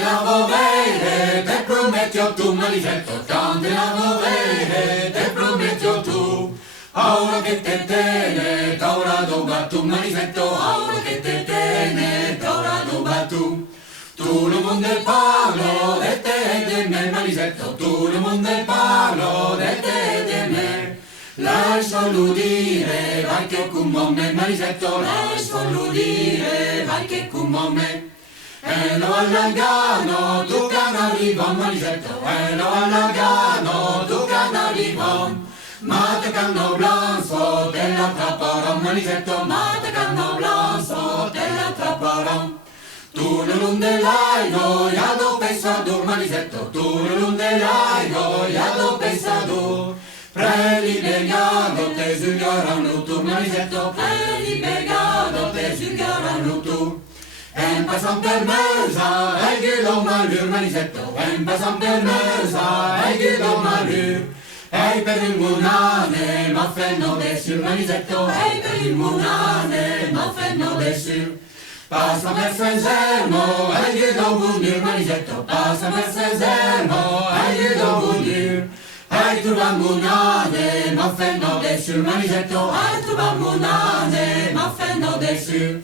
la vorrei, te prometto tu manigetto, cante la vorrei, te prometto tu. Ahora que te tiene, ahora no va tu manigetto, ahora que te tiene, ahora no va tu. Tout le monde parle de te e de me, manigetto, tout le monde parle de te e de me. Lascialo dire, vai che come me, manigetto, lascialo dire, vai che come me. E lo allagano, tu canarivo, manigetto, e lo allagano, tu canarivo. Mate canno blanco, te la trapparon, manigetto, mate canno blanco, te la trapparon. Tu non de l'aio, ja do pensador, manigetto, tu non de l'aio, ja do pensador. Prelibegado, te zulgaranno tu, manigetto, prelibegado, te zulgaranno tu. En passant per Meusa, hai guido malur, manigetto, en passant per Meusa, hai guido malur. Ei per il munane, ma fenno desur, manigetto, ei per il munane, ma fenno desur. Passa per Saint-Germo, hai guido bundur, manigetto, passa per Saint-Germo, hai guido bundur. Hai tu munane, ma fenno desur, manigetto, hai tu munane, ma fenno desur.